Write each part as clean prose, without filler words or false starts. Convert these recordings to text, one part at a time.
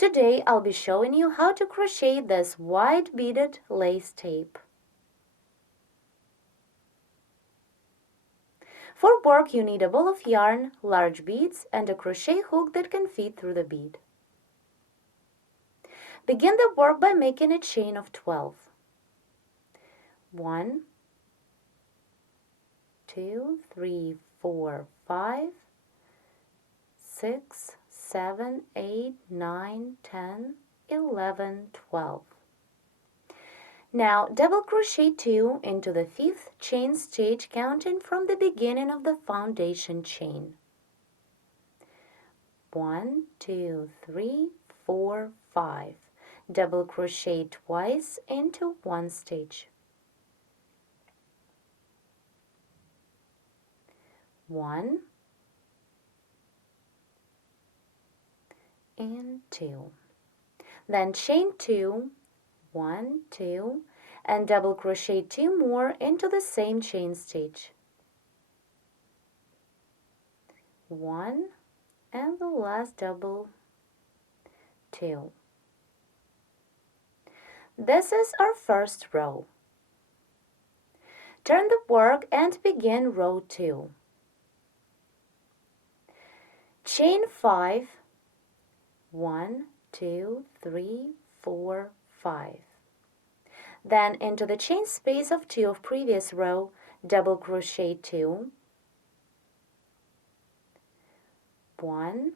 Today I'll be showing you how to crochet this white beaded lace tape. For work you need a ball of yarn, large beads, and a crochet hook that can fit through the bead. Begin the work by making a chain of 12. 1, 2, 3, 4, 5, 6, 7, 8, 9, 10, 11, 12. Now double crochet 2 into the 5th chain stitch, counting from the beginning of the foundation chain. 1, 2, 3, 4, 5. Double crochet twice into one stitch. 1 and 2. Then chain 2, 1, 2, and double crochet 2 more into the same chain stitch. 1 and the last double 2. This is our first row. Turn the work and begin row 2. Chain 5, 1, 2, 3, 4, 5. Then into the chain space of 2 of previous row, double crochet 2, 1,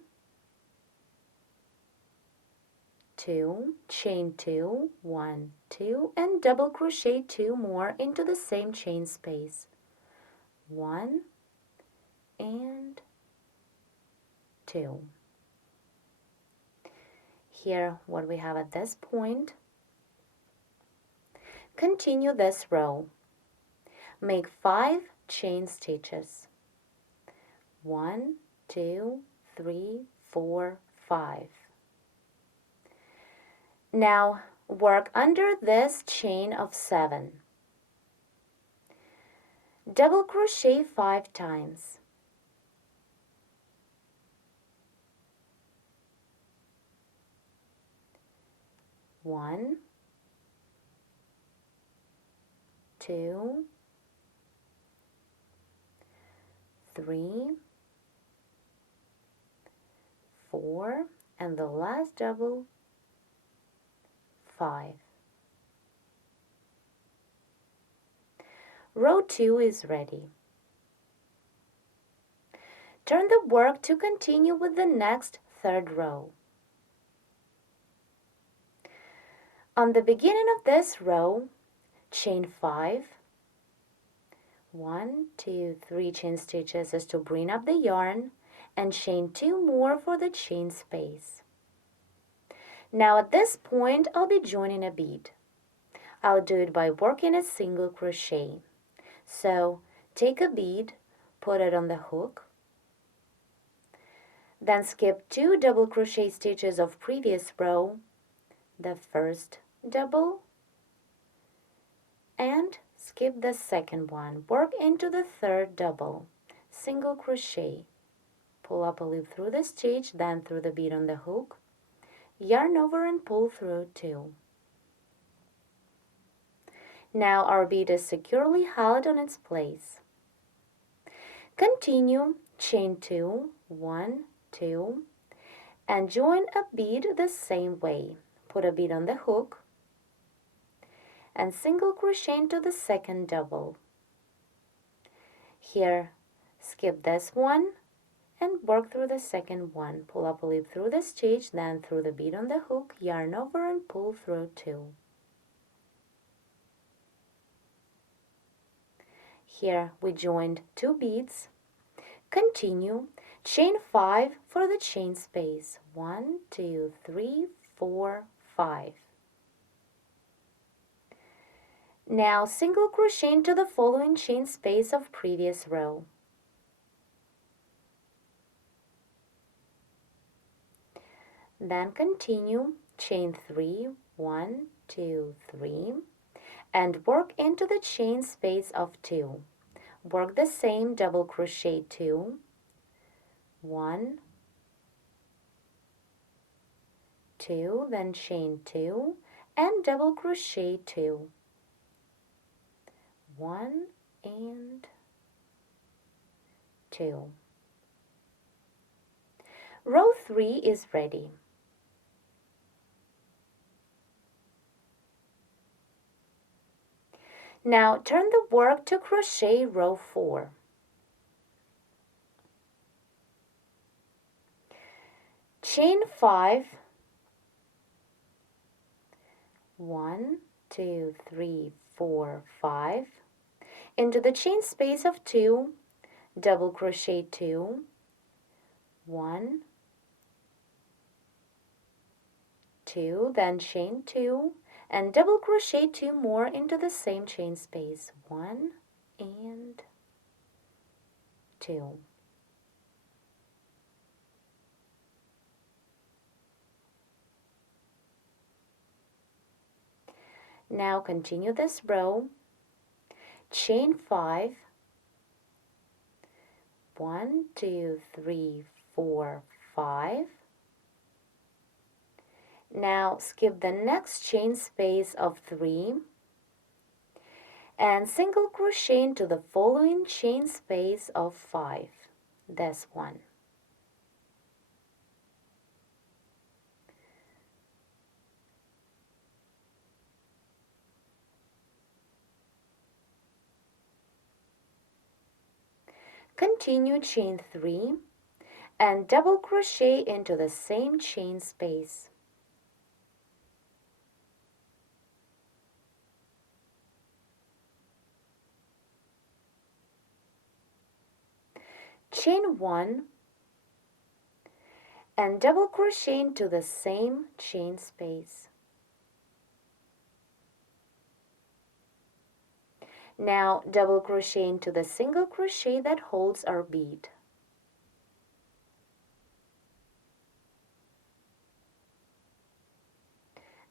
2, chain 2, 1, 2, and double crochet 2 more into the same chain space. 1 and 2. Here what we have at this point. Continue this row. Make 5 chain stitches. 1, 2, 3, 4, 5. Now work under this chain of 7. Double crochet 5 times. 1, 2, 3, 4, and the last double 5. Row 2 is ready. Turn the work to continue with the next third row. On the beginning of this row, chain 5, 1, 2, 3 chain stitches is to bring up the yarn, and chain 2 more for the chain space. Now at this point I'll be joining a bead. I'll do it by working a single crochet. So take a bead, put it on the hook, then skip 2 double crochet stitches of previous row, the first double, and skip the second one. Work into the third double, single crochet, pull up a loop through the stitch, then through the bead on the hook, yarn over and pull through 2. Now our bead is securely held on its place. Continue, chain 2, 1, 2, and join a bead the same way. Put a bead on the hook and single crochet into the second double. Here, skip this one and work through the second one. Pull up a loop through the stitch, then through the bead on the hook, yarn over and pull through 2. Here we joined 2 beads. Continue, chain 5 for the chain space. 1, 2, 3, 4, 5. Now single crochet into the following chain space of previous row. Then continue, chain 3, 1, 2, 3, and work into the chain space of 2. Work the same double crochet 2, 1, 2, then chain 2 and double crochet 2. 1 and 2. Row 3 is ready. Now turn the work to crochet row 4. Chain 5, 1, 2, 3, 4, 5, into the chain space of 2, double crochet 2, 1, 2, then chain 2, and double crochet 2 more into the same chain space, 1 and 2. Now continue this row, chain 5, 1, 2, 3, 4, 5. Now skip the next chain space of 3 and single crochet into the following chain space of 5, this one. Continue chain 3 and double crochet into the same chain space. Chain 1 and double crochet into the same chain space. Now double crochet into the single crochet that holds our bead.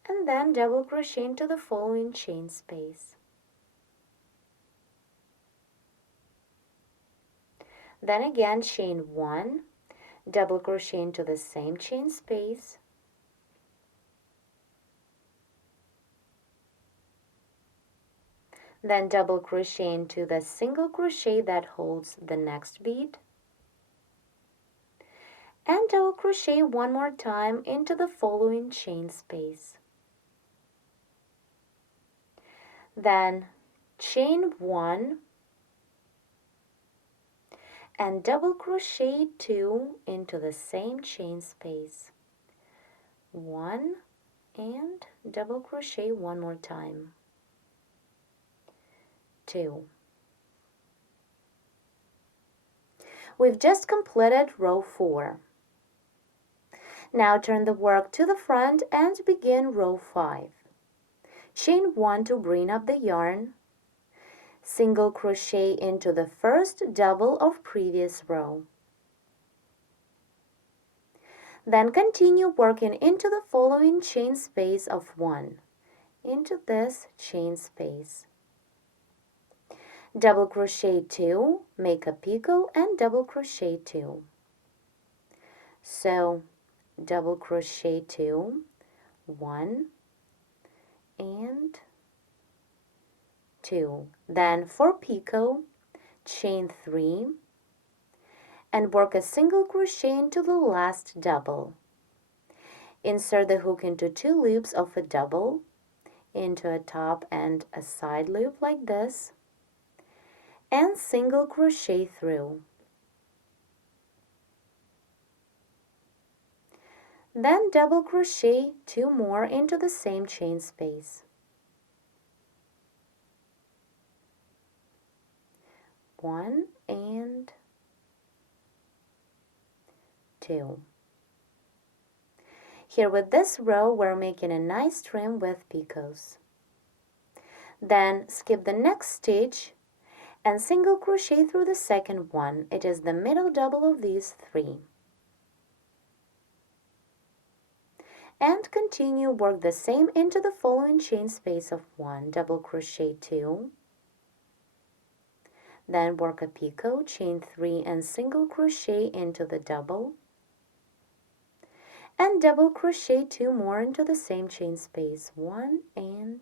And then double crochet into the following chain space. Then again chain 1, double crochet into the same chain space. Then double crochet into the single crochet that holds the next bead. And double crochet one more time into the following chain space. Then chain 1 and double crochet 2 into the same chain space. 1 and double crochet one more time. 2. We've just completed row 4. Now turn the work to the front and begin row 5. Chain 1 to bring up the yarn. Single crochet into the first double of previous row. Then continue working into the following chain space of 1, into this chain space. Double crochet 2, make a picot and double crochet 2. So double crochet 2, 1 and 2. Then for picot, chain 3 and work a single crochet into the last double. Insert the hook into 2 loops of a double, into a top and a side loop like this, and single crochet through. Then double crochet 2 more into the same chain space. 1 and 2. Here with this row, we're making a nice trim with picots. Then skip the next stitch and single crochet through the second one. It is the middle double of these 3. And continue work the same into the following chain space of 1, double crochet 2. Then work a picot, chain 3 and single crochet into the double. and double crochet 2 more into the same chain space, 1 and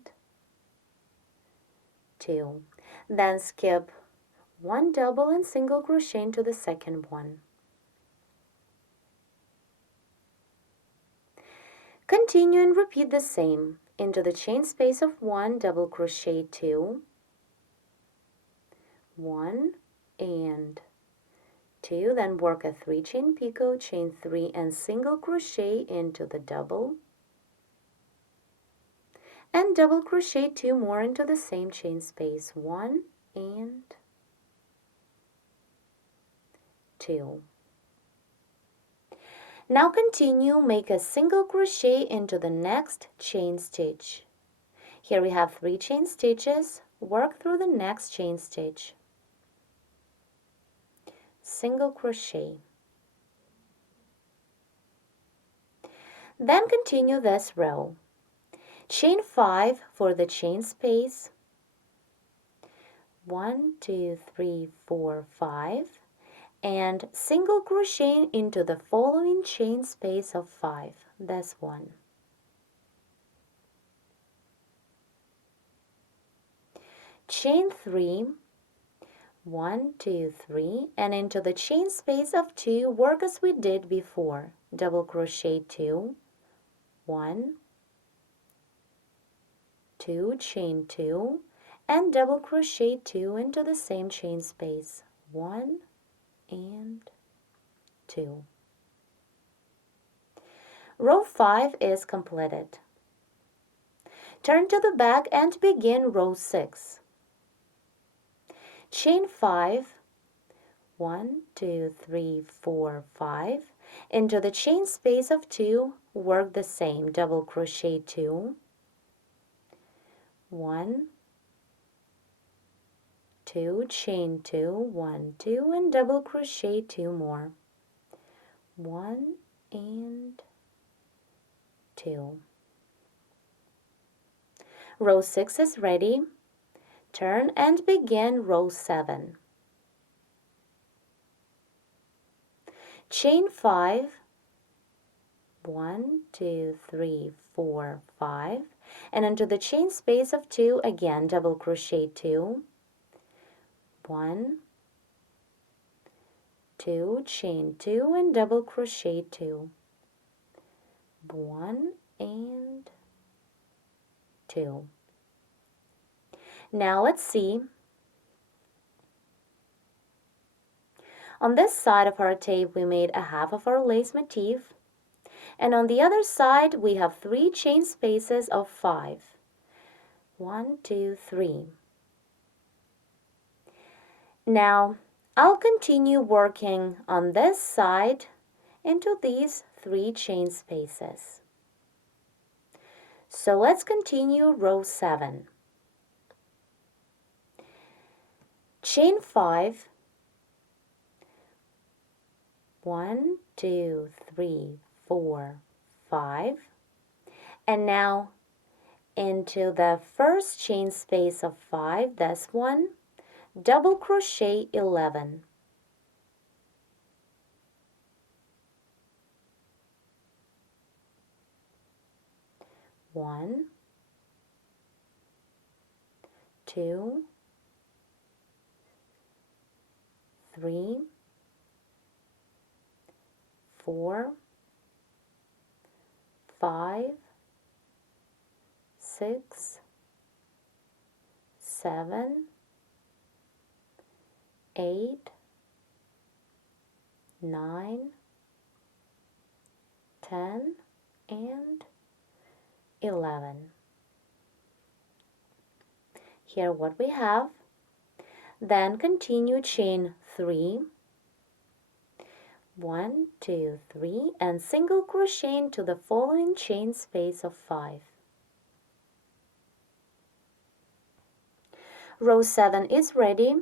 2. Then skip 1 double and single crochet into the second one. Continue and repeat the same into the chain space of 1, double crochet 2, 1 and 2, then work a 3 chain picot, chain 3 and single crochet into the double, and double crochet 2 more into the same chain space, 1 and 2. Now continue, make a single crochet into the next chain stitch. Here we have 3 chain stitches, work through the next chain stitch, single crochet. Then continue this row. Chain 5 for the chain space, 1, 2, 3, 4, 5, and single crochet into the following chain space of 5, this one. Chain 3, 1, 2, 3, and into the chain space of 2, work as we did before, double crochet 2, 1, 2, chain 2, and double crochet 2 into the same chain space, 1 and 2. Row 5 is completed. Turn to the back and begin row 6. Chain 5, 1, 2, 3, 4, 5, into the chain space of 2, work the same, double crochet 2, 1, 2, chain 2, 1, 2, and double crochet 2 more, 1 and 2. Row 6 is ready. Turn and begin row 7. Chain 5, 1, 2, 3, 4, 5, and into the chain space of 2, again double crochet 2, 1, 2, chain 2, and double crochet 2, 1 and 2. Now let's see. On this side of our tape we made a half of our lace motif, and on the other side we have 3 chain spaces of 5. 1, 2, 3. Now I'll continue working on this side into these 3 chain spaces. So let's continue row 7. Chain 5, 1, 2, 3, 4, 5, and now into the first chain space of 5, this one, double crochet 11. One, 2, 3, 4, 5, 6, 7, 8, 9, 10, and 11. Here what we have. Then continue chain 3, 1, 2, 3, and single crochet into the following chain space of 5. Row 7 is ready.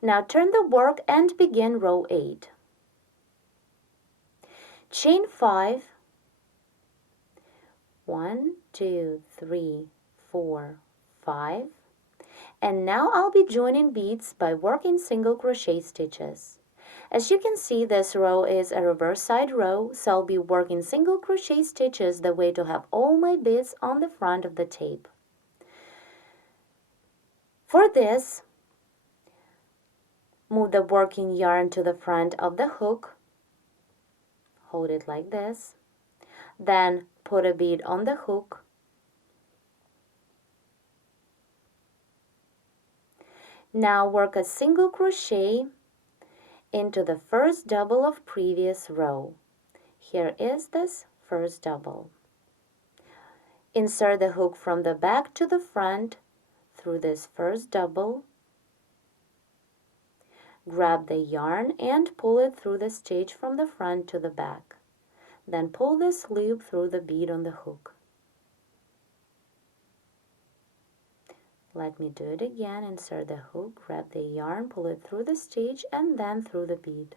Now turn the work and begin row 8. Chain 5, 1, 2, 3, 4, 5, and now I'll be joining beads by working single crochet stitches. As you can see, this row is a reverse side row, so I'll be working single crochet stitches the way to have all my beads on the front of the tape. For this, move the working yarn to the front of the hook, hold it like this, then put a bead on the hook, now work a single crochet into the first double of previous row. Here is this first double. Insert the hook from the back to the front through this first double. Grab the yarn and pull it through the stitch from the front to the back. Then pull this loop through the bead on the hook. Let me do it again. Insert the hook, grab the yarn, pull it through the stitch and then through the bead.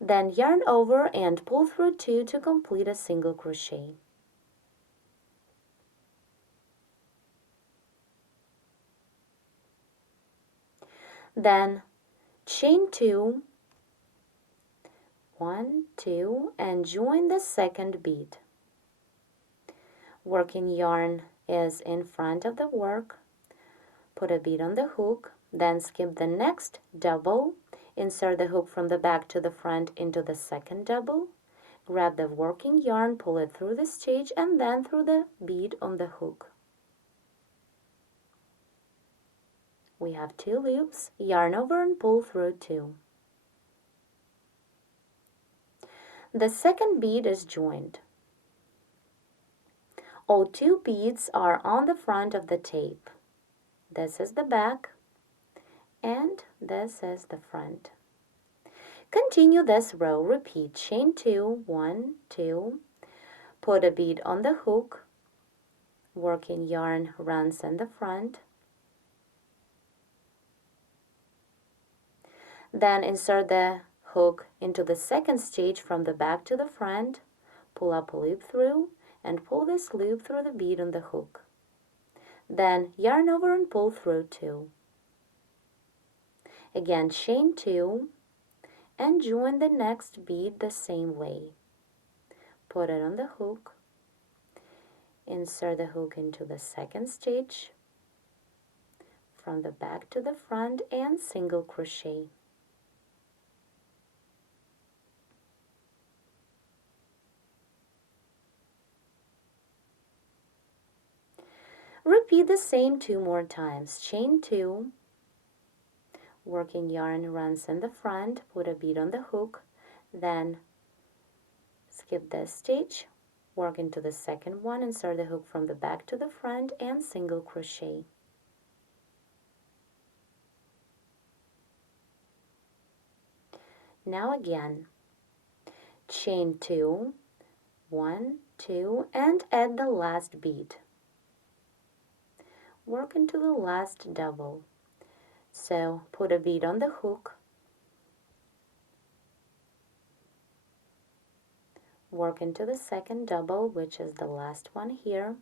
Then yarn over and pull through 2 to complete a single crochet. Then chain 2, 1, 2, and join the second bead. Working yarn is in front of the work. Put a bead on the hook, then skip the next double, insert the hook from the back to the front into the second double, grab the working yarn, pull it through the stitch and then through the bead on the hook. We have 2 loops, yarn over and pull through 2. The second bead is joined. All 2 beads are on the front of the tape. This is the back and this is the front. Continue this row. Repeat. Chain 2, 1, 2, put a bead on the hook, working yarn runs in the front, then insert the hook into the second stitch from the back to the front, pull up a loop through and pull this loop through the bead on the hook. Then yarn over and pull through 2. Again, chain 2 and join the next bead the same way. Put it on the hook, insert the hook into the second stitch from the back to the front and single crochet. Repeat the same 2 more times. Chain 2, working yarn runs in the front, put a bead on the hook, then skip this stitch, work into the second one, insert the hook from the back to the front and single crochet. Now again, chain 2, 1, 2, and add the last bead. Work into the last double. So put a bead on the hook, work into the second double, which is the last one here,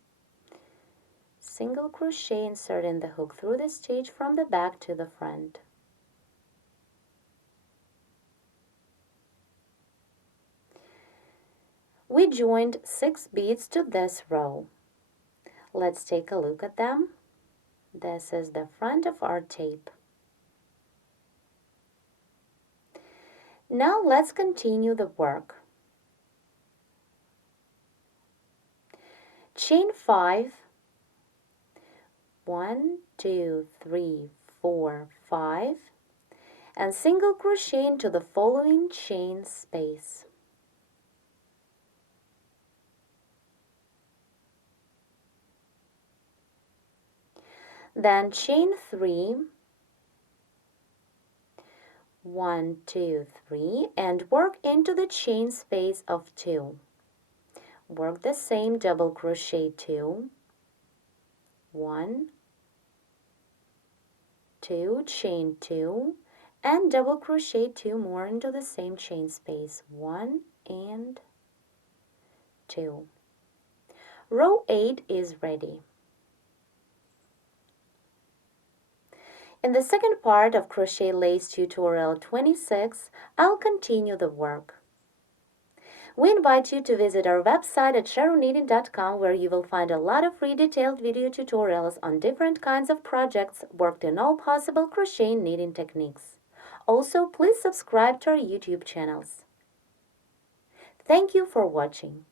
single crochet, insert in the hook through the stitch from the back to the front. We joined 6 beads to this row. Let's take a look at them. This is the front of our tape. Now let's continue the work. Chain 5, 1, 2, 3, 4, 5, and single crochet into the following chain space. Then chain 3, 1, 2, 3, and work into the chain space of 2. Work the same double crochet 2, 1, 2, chain 2, and double crochet 2 more into the same chain space, 1 and 2. Row 8 is ready. In the second part of Crochet Lace Tutorial 26, I'll continue the work. We invite you to visit our website at cherylknitting.com, where you will find a lot of free detailed video tutorials on different kinds of projects worked in all possible crochet and knitting techniques. Also, please subscribe to our YouTube channels. Thank you for watching.